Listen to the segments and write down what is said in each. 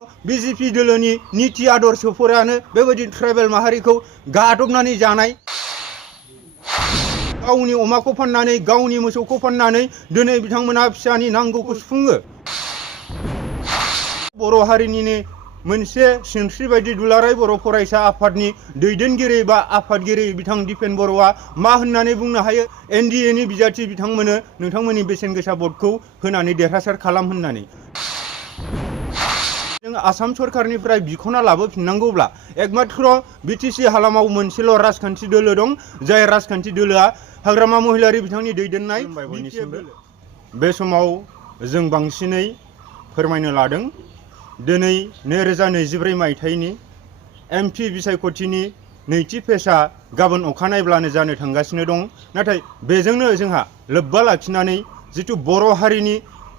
BJP दोलोनि नीति आदर्शफोरानो बेबायदि ट्राइबेल माहारिखौ गादबनानै जानाय, गावनि अमाखौ फाननानै गावनि मोसौखौ फाननानै दिनै बिथांमोना फिसानि नांगौखौ सुफुङो। बर' हारिनिनो मोनसे सिनस्रि बायदि दुलाराय बर' फरायसा आफादनि दैदेनगिरि बा आफादगिरि बिथां दिपेन बर'आ मा होननानै बुंनो हायो NDA नि बिजाथि बिथांमोननो नोंथांमोननि बेसेन गोसा भटखौ होनानै देरहासार खालाम होननानै। जों आसाम सरकारनिफ्राय बिख'ना लाबोफिननांगौब्ला एकमात्र BTC हालामाव मोनसेल' राजखान्थि दोलो दं, जाय राजखान्थि दोलोआ हाग्रामा महिलारि बिथांनि दैदेननाय बे समाव जों बांसिनै फोरमायनो लादों दिनै 2024 मायथाइनि MP बिसायख'थिनि नैथि फेजआ गाबोन अखानायब्लानो जानो थांगासिनो दं। नाथाय बेजोंनो जोंहा लोब्बा लाखिनानै जिथु बर' हारिनि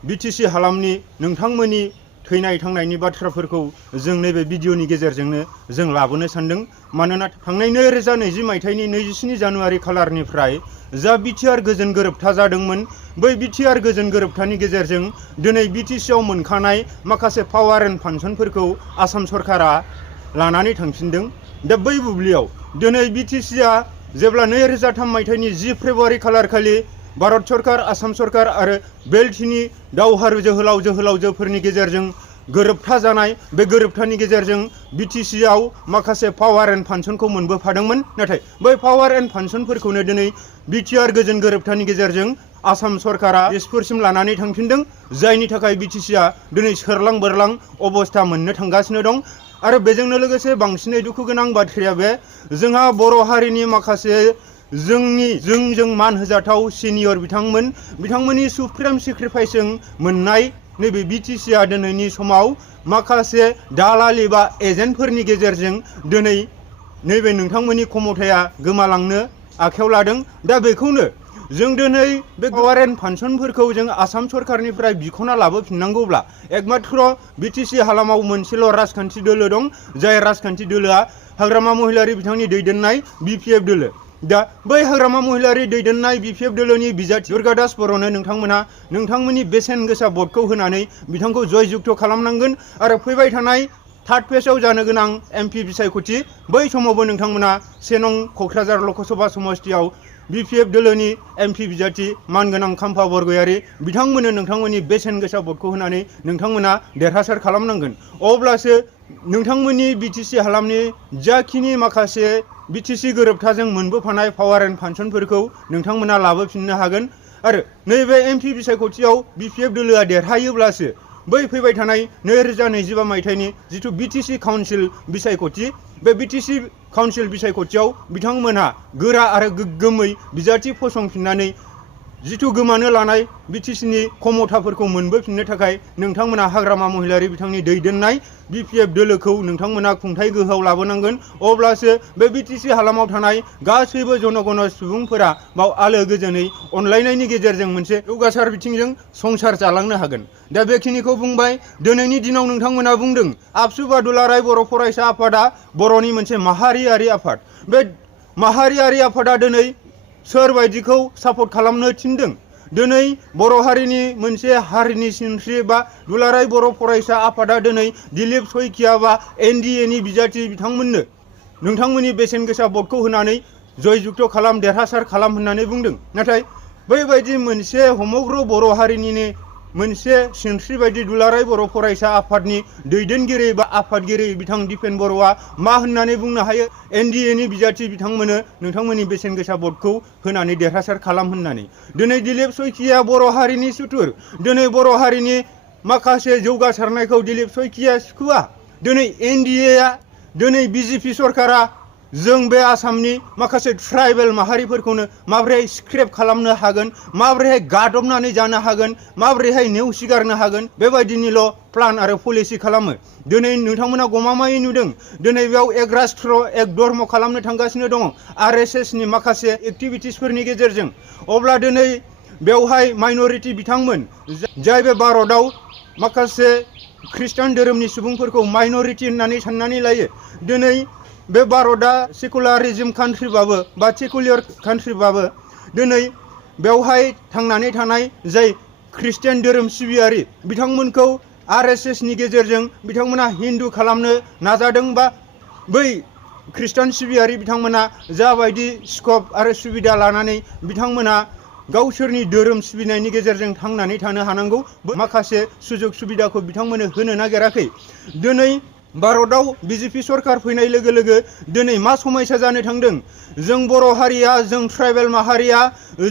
BTC हालामनि नोंथांमोननि थैनाय थांनायनि बाथ्राफोरखौ जों नैबे भिडिअनि गेजेरजोंनो जों लाबोनो सानदों। मानोना थांनाय 2020 मायथाइनि 27 जानुवारि खालारनिफ्राय जा BTR गोजोन गोरोबथा जादोंमोन, बै BTR गोजोन गोरोबथानि गेजेरजों दिनै BTC आव मोनखानाय माखासे पावार एन्ड फांसनफोरखौ आसाम सरकारा लानानै थांफिनदों। दा बै बुब्लियाव दिनै BTCआ जेब्ला 2003 मायथाइनि 10 फेब्रुवारि खालारखालि भारत सरकार, आसाम सरकार आरो बेल्टनि दावहारु जोहोलाव जोहोलावजोफोरनि गेजेरजों गोरोबथा जानाय, बे गोरोबथानि गेजेरजों BTC आव माखासे पावार एन्ड फांसनखौ मोनबोफादोंमोन। नाथाय बै पावार एन्ड फांसनफोरखौनो दिनै BTR गोजोन गोरोबथानि गेजेरजों आसाम सरकारा दिसपुरसिम लानानै थांफिनदों, जायनि थाखाय BTCआ दिनै सोरलां बोरलां अबस्था मोननो थांगासिनो दं। आरो बेजोंनो लोगोसे बांसिनै दुखु गोनां बाथ्राया बे जोंहा बर' हारिनि माखासे जोंजों मान होजाथाव सिनियर बिथांमोननि सुप्रिम सेक्रिफाइसजों मोननाय नैबे BTCआ दिनैनि समाव माखासे दालालि बा एजेन्टफोरनि गेजेरजों दिनै नैबे नोंथांमोननि खमथाया गोमालांनो आखायाव लादों। दा बेखौनो जों दिनै बे पावार एन्ड फांसनफोरखौ जों आसाम सरकारनिफ्राय बिख'ना लाबोफिननांगौब्ला एकमात्र BTC हालामाव मोनसेल' राजखान्थि दोलो दं, जाय राजखान्थि दोलोआ हाग्रामा महिलारि बिथांनि दैदेननाय BPF दोलो। दा बै हाग्रामा महिलारि दैदेननाय BPF दोलोनि बिजाथि दुर्गादास बर'नो नोंथांमोना नोंथांमोननि बेसेन गोसा भटखौ होनानै बिथांखौ जयजुक्त खालामनांगोन। आरो फैबाय थानाय थार्ड फेजआव जानो गोनां MP बिसायख'थि, बै समावबो नोंथांमोना 1 नं क'क्राझार लकसभा समस्तियाव BPF दोलोनि MP बिजाथि मानगोनां खाम्फा बरगयारि बिथांमोननो नोंथांमोननि बेसेन गोसा भटखौ होनानै नोंथांमोना देरहासार खालामनांगोन। अब्लासो नोंथांमोननि BTC हालामनि जाखिनि माखासे BTC गोरोबथाजों मोनबोफानाय पावार एन्ड फांसनफोरखौ नोंथांमोना लाबोफिननो हागोन। आरो नैबे MP बिसायख'थियाव BPF दोलोआ देरहायोब्लासो बै फैबाय थानाय 2025 मायथाइनि जिथु BTC काउन्सिल बिसायख'थि, बे BTC काउन्सिल बिसायख'थियाव बिथांमोनहा गोरा आरो गोग्गोमै बिजाथि फसंफिननानै जिथु गोमानो लानाय BTCनि खमथाफोरखौ मोनबोफिननो थाखाय नोंथांमोना हाग्रामा महिलारि बिथांनि दैदेननाय BPF दोलोखौ नोंथांमोना खुंथाय गोहोआव लाबोनांगोन। अब्लासो बे BTC हालामाव थानाय गासैबो जनगण सुबुंफोरा बाव आलो गोजोनै अनलायनायनि गेजेरजों मोनसे जौगासार बिथिंजों संसार जालांनो हागोन। दा बेखिनिखौ बुंबाय। दिनैनि दिनाव नोंथांमोना बुंदों आबसु बा दुलाराय बर' फरायसा आफादा बर'नि मोनसे माहारियारि आफाद। बे माहारियारि आफादा दिनै सोर बायदिखौ सापर्ट खालामनो थिनदों? दिनै बर' हारिनि मोनसे हारिनि सिनस्रि बा दुलाराय बर' फरायसा आफादा दिनै दिलीप शइकिया बा NDA नि बिजाथि बिथांमोननो नोंथांमोननि बेसेन गोसा भटखौ होनानै जयजुक्त खालाम, देरहासार खालाम होननानै बुंदों। नाथाय बैबायदि मोनसे हमग्र बर' हारिनिनो मोनसे सिनस्रि बायदि दुलाराय बर' फरायसा आफादनि दैदेनगिरि बा आफादगिरि बिथां दिपेन बर'आ मा होननानै बुंनो हायो NDA नि बिजाथि बिथांमोननो नोंथांमोननि बेसेन गोसा भटखौ होनानै देरहासार खालाम होननानै। दिनै दिलीप शइकिया बर' हारिनि सुथुर, दिनै बर' हारिनि माखासे जौगासारनायखौ दिलीप शइकिया सिखुवा। दिनै NDA दिनै BJP सरकारा जों बे आसामनि माखासे ट्राइबेल माहारिफोरखौनो माबोरैहाय स्क्रेप खालामनो हागोन, माबोरैहाय गादबनानै जानो हागोन, माबोरैहाय नेवसिगारनो हागोन, बेबायदिनिल' प्लान आरो पलिसि खालामो। दिनै नोंथांमोना गमामायै नुदों दिनै बेयाव एक राष्ट्र एक धर्म खालामनो थांगासिनो दङ RSS नि माखासे एक्टिभिटिसफोरनि गेजेरजों। अब्ला दिनै बेवहाय माइनरिटि बिथांमोन जाय बे भारतआव माखासे खृष्टान धोरोमनि सुबुंफोरखौ माइनरिटि होननानै साननानै लायो। दिनै बे भारतआ सेकुलारिज्म कान्ट्रिबाबो बा सेकुलार कान्ट्रिबाबो दिनै बेवहाय थांनानै थानाय जाय खृष्टियान धोरोम सिबियारि बिथांमोनखौ RSS नि गेजेरजों बिथांमोना हिन्दु खालामनो नाजादों बा बै खृष्टान सिबियारि बिथांमोना जाबायदि स्कप आरो सुबिदा लानानै बिथांमोना गावसोरनि धोरोम सिबिनायनि गेजेरजों थांनानै थानो हानांगौ माखासे सुजुग सुबिदाखौ बिथांमोननो होनो नागिराखै। दिनै भारताव BJP सरकार फैनाय लोगो लोगो दिनै मा समस्या जानो थांदों? जों बर' हारिया, जों ट्राइबेल माहारिया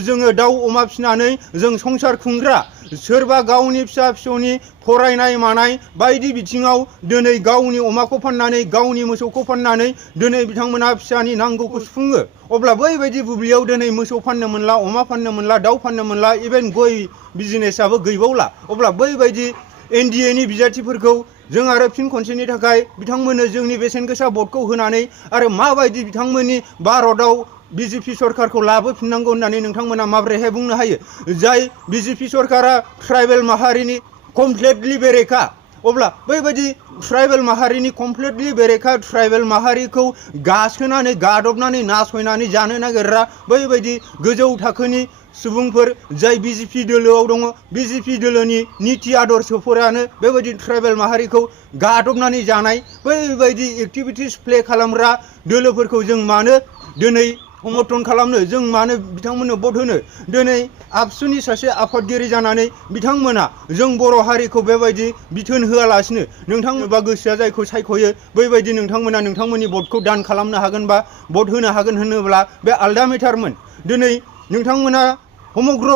जोङो दाउ अमा फिसिनानै जों संसार खुंग्रा, सोरबा गावनि फिसा फिसौनि फरायनाय मानाय बायदि बिथिङाव दिनै गावनि अमाखौ फाननानै गावनि मोसौखौ फाननानै दिनै बिथांमोना फिसानि नांगौखौ सुफुङो। अब्ला बैबायदि बुब्लियाव दिनै मोसौ फाननो मोनला, अमा फाननो मोनला, दाउ फाननो मोनला, इभेन गय बिजनेसआबो गैबावला। अब्ला बैबायदि NDA नि बिजाथिफोरखौ जों आरो फिन खनसेनि थाखाय बिथांमोननो जोंनि बेसेन गोसा भटखौ होनानै आरो माबायदि बिथांमोननि भारताव BJP सरकारखौ लाबोफिननांगौ होननानै नोंथांमोना माबोरैहाय बुंनो हायो? जाय BJP सरकारा ट्राइबेल माहारिनि कमप्लिटलि बेरेखा। अब्ला बैबायदि ट्राइबेल माहारिनि कमप्लिटलि बेरेखा ट्राइबेल माहारिखौ गासोनानै गादबनानै नासयनानै जानो नागिरग्रा बैबायदि गोजौ थाखोनि सुबुंफोर जाय BJP दोलोआव दङ, BJP दोलोनि निति आदर्शफोरानो बेबायदि ट्राइबेल माहारिखौ गादबनानै जानाय बैबायदि एक्टिभिटिस प्ले खालामग्रा दोलोफोरखौ जों मानो दिनै समर्थन खालामनो, जों मानो बिथांमोननो भट होनो? दिनै आबसुनि सासे आफादगिरि जानानै बिथांमोना जों बर' हारिखौ बेबायदि बिथोन होआलासिनो नोंथांमोनबा गोसोआ जायखौ सायख'यो बैबायदि नोंथांमोना नोंथांमोननि भटखौ दान खालामनो हागोन बा भट होनो हागोन होनोब्ला बे आलदा मेटारमोन। दिनै नोंथांमोना समग्र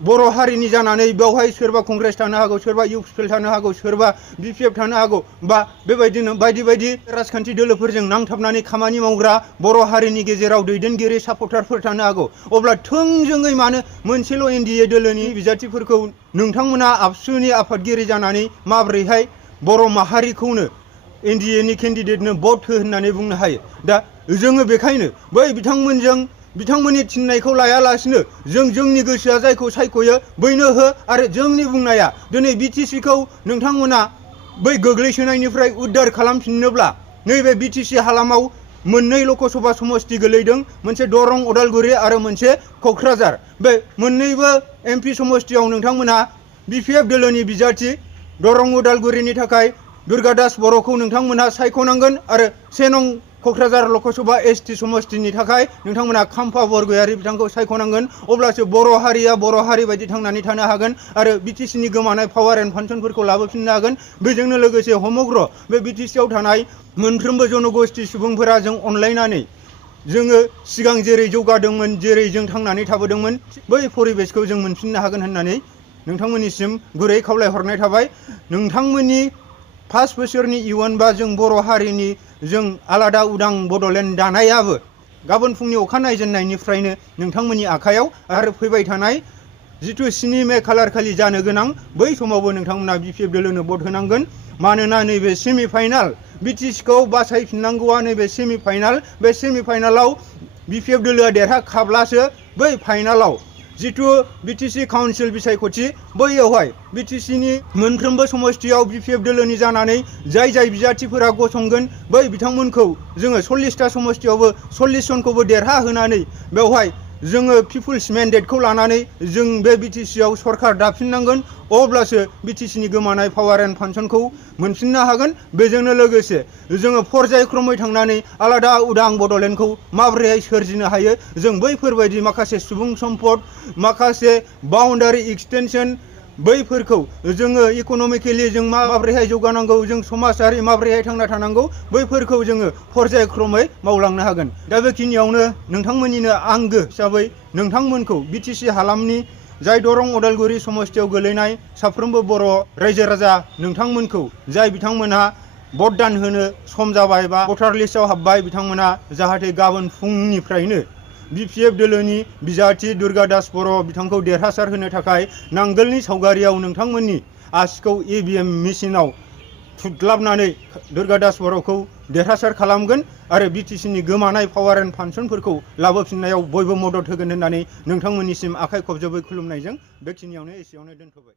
बर' हारिनि जानानै बेवहाय सोरबा कंग्रेस थानो हागौ, सोरबा UPL थानो हागौ, सोरबा BPF थानो हागौ, बा बेबायदिनो बायदि बायदि राजखान्थि दोलोफोरजों नांथाबनानै खामानि मावग्रा बर' हारिनि गेजेराव दैदेनगिरि सापर्टारफोर थानो हागौ। अब्ला थोंजोङै मानो मोनसेल' NDA दोलोनि बिजाथिफोरखौ नोंथांमोना आबसुनि आफादगिरि जानानै माबोरैहाय बर' माहारिखौनो NDA नि केन्डिडेटनो भट हो होननानै बुंनो हायो? दा जोङो बेखायनो बै बिथांमोननि थिननायखौ लायालासिनो जों जोंनि गोसोआ जायखौ सायख'यो बैनो हो। आरो जोंनि बुंनाया दिनै BTC खौ नोंथांमोना बै गोग्लैसोनायनिफ्राय उद्धार खालामफिननोब्ला नैबे BTC हालामाव मोननै लकसभा समस्ति गोलैदों, मोनसे दरं उदालगुरि आरो मोनसे क'क्राझार। बे मोननैबो MP समस्तियाव नोंथांमोना BPF दोलोनि बिजाथि दरं उदालगुरिनि थाखाय दुर्गादास बर'खौ नोंथांमोना सायख'नांगोन आरो 1 नं क'क्राझार लकसभा ST समस्तिनि थाखाय नोंथांमोना खाम्फा बरगयारि बिथांखौ सायख'नांगोन। अब्लासो बर' हारिया बर' हारि बायदि थांनानै थानो हागोन आरो BTC नि गोमानाय पावार एन्ड फांसनफोरखौ लाबोफिननो हागोन। बेजोंनो लोगोसे समग्र बे BTC आव थानाय मोनफ्रोमबो जनगोष्ठी सुबुंफोरा जों अनलायनानै जोङो सिगां जेरै जौगादोंमोन, जेरै जों थांनानै थाबोदोंमोन, बै परिबेसखौ जों मोनफिननो हागोन होननानै नोंथांमोननिसिम गुरै खावलायहरनाय थाबाय। नोंथांमोननि 5 बोसोरनि इयुन बा जों बर' हारिनि जों आलादा उदां बड'लेण्ड दानायाबो गाबोन फुंनि अखा नायजेननायनिफ्रायनो नोंथांमोननि आखायाव आरो फैबाय थानाय जिथु 7 मे खालार खालि जानो गोनां बै समावबो नोंथांमोना BPF दोलोनो भट होनांगोन। मानोना नैबे सेमि फाइनाल BTC खौ बासायफिननांगौआ नैबे सेमि फाइनाल। बे सेमि फाइनालाव BPF दोलोआ देरहाखाब्लासो बै फाइनालाव जिथु BTC काउन्सिल बिसायख'थि बैयावहाय BTC नि मोनफ्रोमबो समस्तियाव BPF दोलोनि जानानै जाय बिजाथिफोरा गसंगोन बै बिथांमोनखौ जोङो 40टा समस्तियावबो 40 जनखौबो देरहाहोनानै बेवहाय जोङो पिपुल्स मेन्डेटखौ लानानै जों बे BTC आव सरकार दाफिननांगोन। अब्लासो BTC नि गोमानाय पावार एन्ड फांसनखौ मोनफिननो हागोन। बेजोंनो लोगोसे जोङो पर्यायक्रमै थांनानै आलादा उदां बड'लेण्डखौ माबोरैहाय सोरजिनो हायो, जों बैफोरबायदि माखासे सुबुं सम्पद, माखासे बाउन्डारि एक्सटेनसन बैफोरखौ जोङो इक'नमिकेलि जों माबोरैहाय जौगानांगौ, जों समाजारि माबोरैहाय थांना थानांगौ बैफोरखौ जोङो पर्यायक्रमै मावलांनो हागोन। दा बेखिनियावनो नोंथांमोननिनो आंगो हिसाबै नोंथांमोनखौ BTC हालामनि जाय दरं उदालगुरि समस्तियाव गोलैनाय साफ्रोमबो बर' रायजो राजा नोंथांमोनखौ जाय बिथांमोनहा भट दान होनो सम जाबाय बा भटार लिस्टआव हाबबाय बिथांमोना जाहाथे गाबोन फुंनिफ्रायनो BPF दोलोनि बिजाथि दुर्गादास बर' बिथांखौ देरहासार होनो थाखाय नांगोलनि सावगारियाव नोंथांमोननि आसिखौ EVM मेसिनाव थुद्लाबनानै दुर्गादास बर'खौ देरहासार खालामगोन आरो BTC नि गोमानाय पावार एन्ड फांसनफोरखौ लाबोफिननायाव बयबो मदद होगोन होननानै नोंथांमोननिसिम आखाइ खबजोबै खुलुमनायजों बेखिनियावनो एसेयावनो दोनथ'बाय।